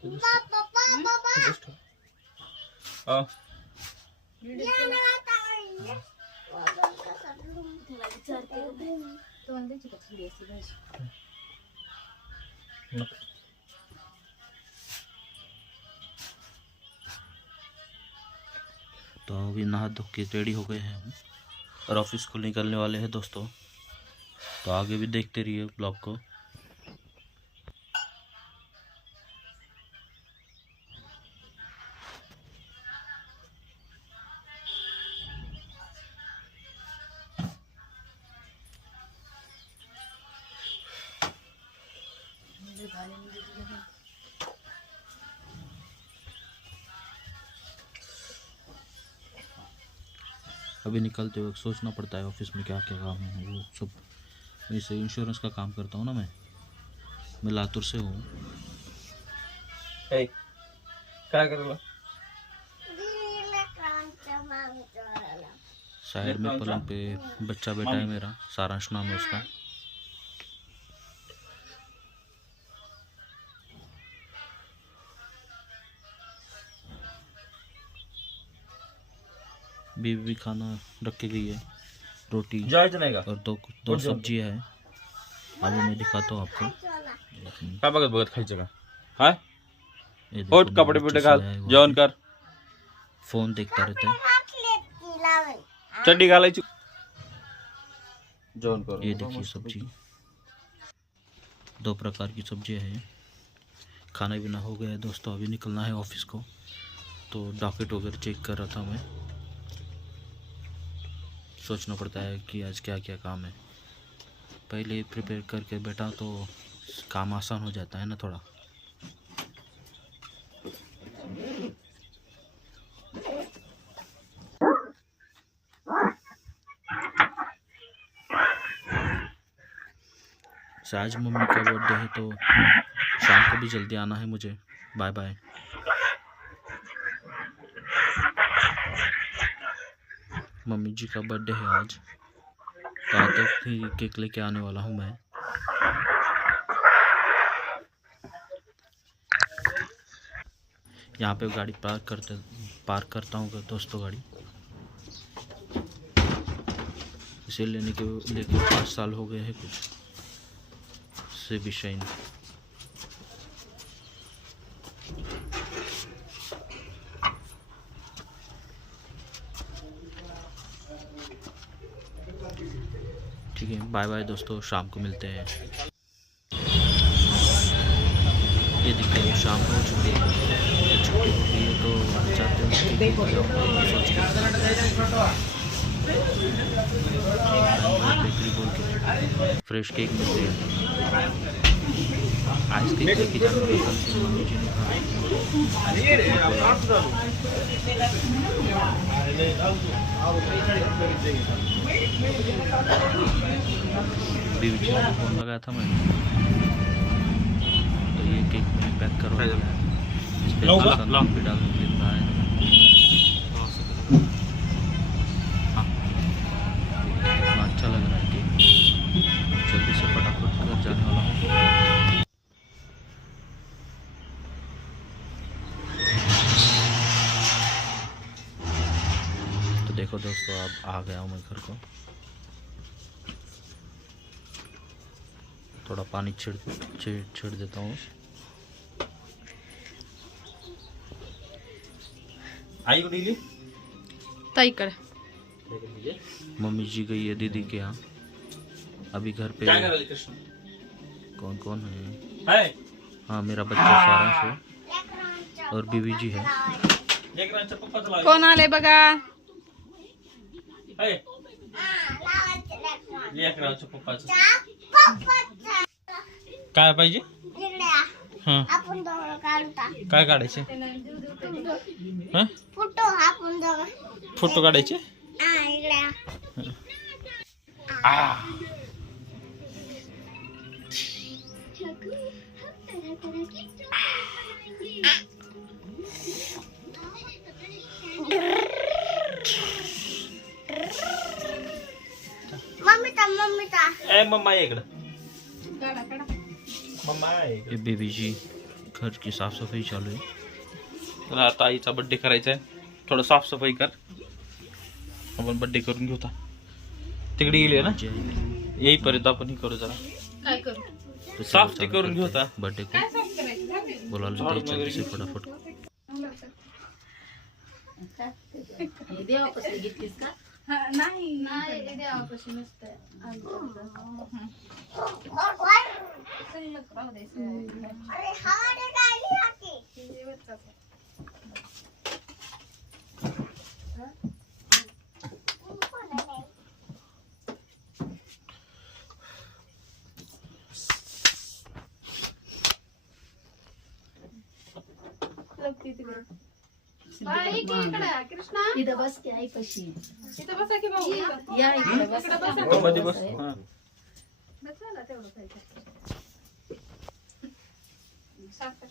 तो अभी नहा धो के रेडी हो गए हैं हम और ऑफिस को निकलने वाले हैं दोस्तों। तो आगे भी देखते रहिए ब्लॉग को। अभी निकलते वक्त सोचना पड़ता है ऑफिस में क्या क्या काम है वो सब। वैसे इंश्योरेंस का काम करता हूँ ना मैं लातूर से हूँ। क्या कर साइड में पलंग पे बच्चा बैठा है मेरा, सारांश नाम है उसका। बीवी भी खाना रख के गई है, रोटी और दो सब्जियां है। अभी मैं दिखाता हूँ आपको। क्या बगत बगत खाई जगह हाँ और कपड़े पे डाल जॉन कर फोन देखता रहता है। चड्डी गाले जॉन कर। ये देखिए सब्जी, 2 प्रकार की सब्जियां हैं। खाना पीना हो गया है दोस्तों, अभी निकलना है ऑफिस को। तो डॉक्यूमेंट वगैरह चेक कर रहा था मैं। सोचना पड़ता है कि आज क्या क्या काम है। पहले प्रिपेयर करके बैठा तो काम आसान हो जाता है ना थोड़ा। आज मम्मी का बर्थडे है तो शाम को भी जल्दी आना है मुझे। Bye bye. मम्मी जी का बर्थडे है आज, तो आज तक ही केक लेके आने वाला हूँ मैं। यहाँ पे गाड़ी पार्क करता हूँ दोस्तों गाड़ी। इसे लेके 5 साल हो गए हैं कुछ से भी शाइन। ठीक है, बाय बाय दोस्तों, शाम को मिलते हैं। ये देखते हैं शाम हो चुकी है, छुट्टी हो गई है तो चाहते हैं बेकरी बोल के फ्रेश केक मिलते हैं। आइस केक लेके जाना मम्मी जी ने कहा। बीवी जी ने फोन लगाया था मैं, तो ये केक में पैक करो। इस पे लौंग भी डालने के लिए है। हाँ, कितना अच्छा लग रहा है केक। जल्दी से फटाफट घर जाने वाला हूँ। तो देखो दोस्तों, अब आ गया हूँ मैं घर को। थोड़ा पानी छिड़ देता हूँ। आई को डीली तय कर। मम्मी जी गई है दीदी के यहाँ। अभी घर पे कौन कौन है? हाँ, मेरा बच्चा सारांश है और बीवी जी है। कोण आले बघा? काय पाहिजे? हां आपण दोघं काढता. काय काढायचे? हां फोटो आपण दोघं फोटो काढायचे? हां इकडे. मम्मी ए मम्मा ये इकडं. मम्मा आहे. ये बेबी जी घर की साफसफाई चालू आहे. तर आता आईचा बड्डे करायचा आहे. थोडं साफसफाई कर, आपण बड्डे करून घेऊ. आता तिकडे गेली ना, मजा आहे. येईपर्यंत आपण हे करू जरा काय करू? तो साफ चलो ते चालू करून घेऊ करते आता. हैं बर्थडे को. काय साफ करायचं? बोला लेते हैं जल्दी से फटाफट. देवापासून घेतलीस का? नाही नाही देवापाशी नसतं. शिल्लक राहू द्यायचं. अरे हवा गाडी आती कृष्णा इथं बस की आई पशी. इथं बसा की भाऊ. या इकडे बस. इकडं बसा. मध्ये बस. हा. बसा ना तेवढं खायचं. साफ कर.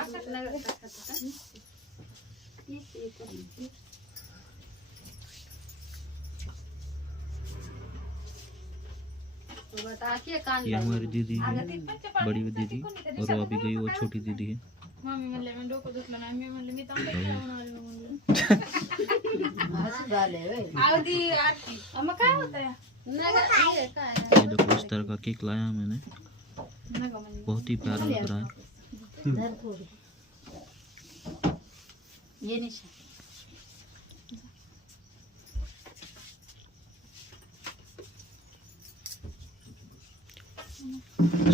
असं नाही करायचं. ये हमारी दीदी है, बड़ी दीदी, और वो अभी गई वो छोटी दीदी है. मम्मी म्हणले मी डोकं दुखलं नाही. मी म्हणले मी तांबे आवदी आरती. मग काय होतंय? ये देखो इस तरह का केक लाया मैंने, बहुत ही प्यारा लग रहा है. ये निशा.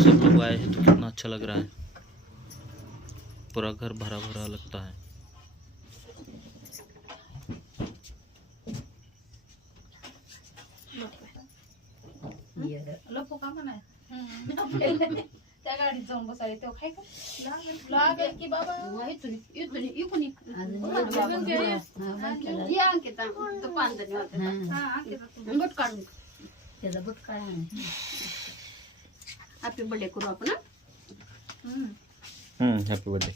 सब लोग आए हैं तो कितना अच्छा लग रहा है. पूरा घर भरा भरा लगता है. लपू का म्हणाय त्या गाडीत जाऊन बसायला तेव्हा काय का लागेल की बाबा. इथून इथून इकून अंकिता तो पांढरे होते. हा अंकिता बुट काढून त्याचा बुट काढा. हॅपी बर्थडे करू आपण. Happy birthday.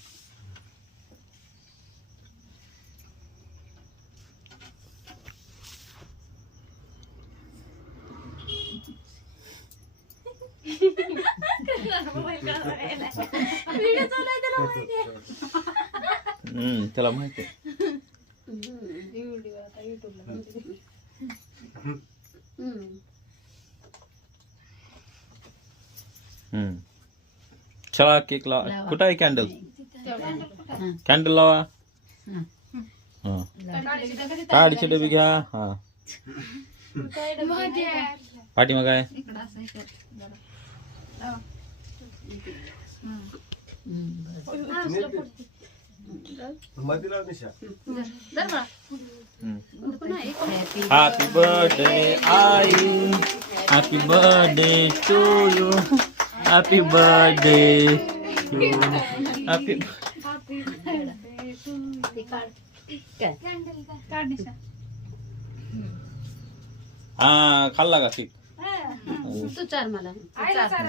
त्याला माहिती आहे. चला केक लावा. कुठं आहे कॅन्डल? कॅन्डल लावा. हा, काडीची डबी घ्या. हा, पाठीमाग आहे. हॅपी बर्थडे आई, happy birthday to you, happy birthday happy. हा, खाल्ला का केक? तू चार मला. आईला चार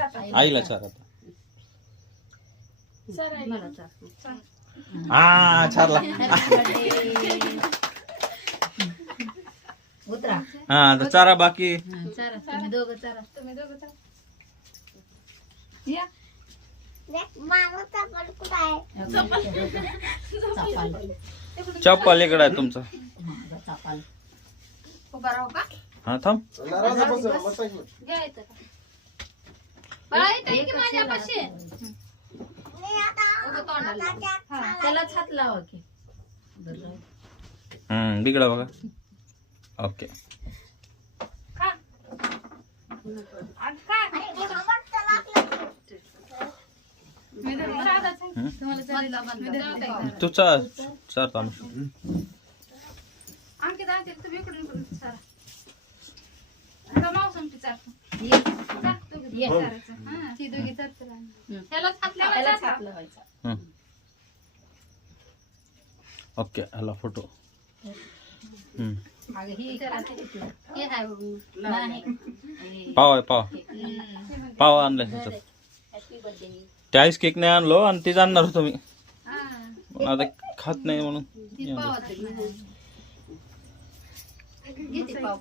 आता. मला चार. हा, चारला. उतरा. हा, आता चारा बाकी. चारा तुम्ही दोघं चारा. या मामा चप्पल कुठं आहे चप्पल इकडे आहे तुमचा. चापाल. उभा राहू का? हा, थांब. घ्यायचं का? बाळा येते की माझ्यापाशी. मी आता उभं तोंडाला लाव. त्यालाच हात लावा की. बिघडा बघा. ओके. खा. आणि खा. मी तर साधाच आहे. तुम्हाला चालेल. तू चार चार थांब. अंकित आणते तुम्ही इकडून इकडून सारा. आता मावसमटी चालतो. जा, दोघी चारायचं. हा, ती दोघी चालतील. ह्यालाच हात त्यालाच हात लावायचा. लावायचा. ओके, ह्याला फोटो. अगं ही हे हाय नाही. पाव आहे, पाव. पाव आणलाय ह्याच्यात. Happy birthday. ते आईस केक नाही आणलो आणि तेच आणणार होतो मी. हा, पण आता खात नाही म्हणून. ती पावात किती पाव.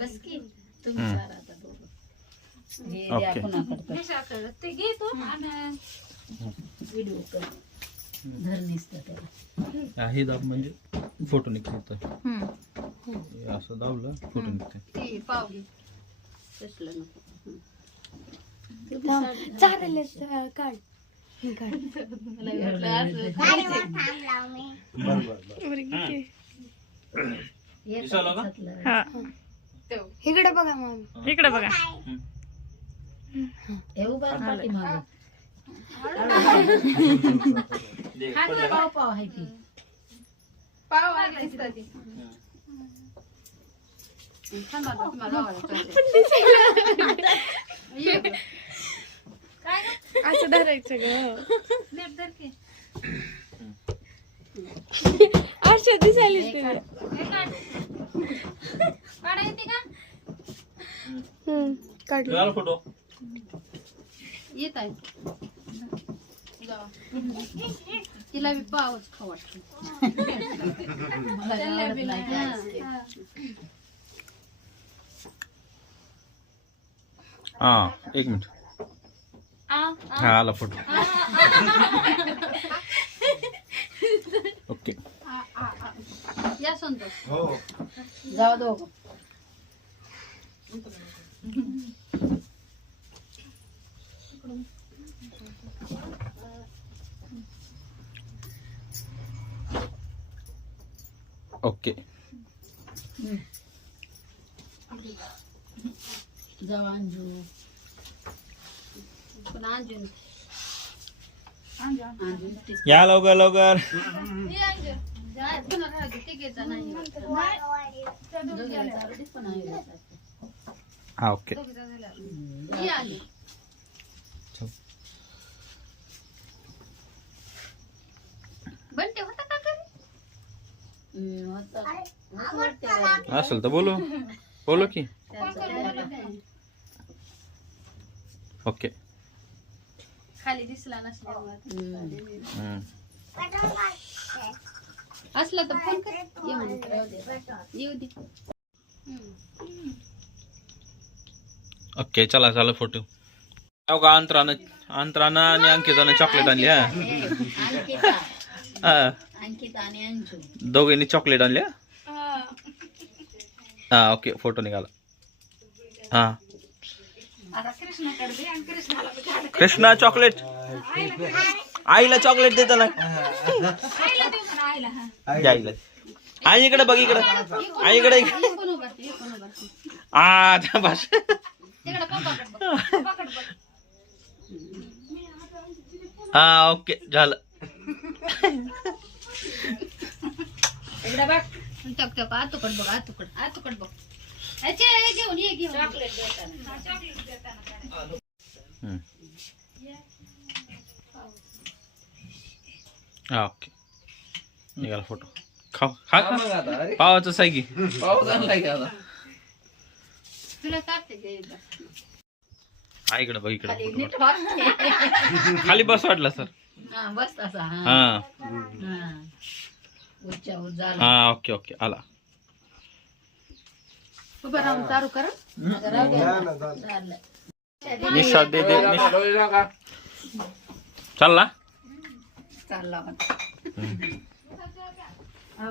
बस की तुम्ही हम्म. चारा आता दोघं. हे द्या ओके. कुणाकडं निशाकडं ते घेतो आणि व्हिडिओ कर धर निसतं त्याला. हे दाब म्हणजे फोटो निघतो. असं दाबलं फोटो निघते. ती पाव घे. तसलं नको. चालेल काढ मला वाटलं असं गाडीवर थांब लाव मी तेव. इकडे बघा मग इकडे बघा. हे उभा पाठीमागं. पाव पाव आहे की पाव आहे दिसतं ते. थांबा ना, तुम्हाला लावायला ये गं. काय गं? असं धरायचं ग. नीट धर की. अशा दिसायला हे काढ. काढा येते का? झाला फोटो. येत आहे. जावा. तिला बी पावच खाऊ वाटतं. मला त्याला आवडत बी नाही नाही. काय. हा. हा 1 मिनिट. हा आला फोटो. ओके. या संतोष. जाऊ दोघं. ओके. जाऊ अंजू. पण अंजून. अंजू या लवकर लवकर. ये अंजू. जा, पुन्हा राहू दे. ते घ्यायचं नाही. दोघीला चारू दे पण आहे याचा. हा ओके. दोघीचा झाला. ये आली. बंटे होता का घरी? होतं. होतं वाटतं घरी. असेल तर बोलू बोलू की. त्याचं त्याला. ओके. खाली दिसला नसल्यामुळे. हम्म. असला तर फोन कर. ये म्हणून. राहू दे. येऊ दे. ओके चला झालं फोटो. हो का अंतरानं आणि अंकितानं चॉकलेट आणली. हा अंकिता हा. अंकिता आणि अंजू. दोघींनी चॉकलेट आणली. हा ओके फोटो निघाला. हा आता कृष्णाकडे दे आणि कृष्णाला बी घाल. कृष्णा चॉकलेट. आईला चॉकलेट देतो ना. आईला देऊ म्हणा, आईला. हा. आईला. आई इकडे बघ इकडे. आई इकडे. ये कोण उभारते, ये कोण उभारते. आ बस. तिकडे पप्पाकडे बघ. पप्पाकडे बघ. हा ओके झालं. इकडे बघ. टक टक आतुकड बघ, आतुकड बघ. अच्छा, हे घेऊन ये घेऊन. चॉकलेट देताना. हा, चॉकलेट देताना काढ. हम्म. हा ओके निघाला फोटो. खाऊ खा पावाचं सायगी. तुला काढते का एकदा? आईकडे बघ इकडे. खाली नीट वाच. खाली बस वाटला सर. हा बस तसा. हा हा हा उच्चावर झाला. हा ओके ओके आला. उभं राहून चालू कर. राहू दे. झालं. निशा दे दे. चालला. चालला हम्म. हो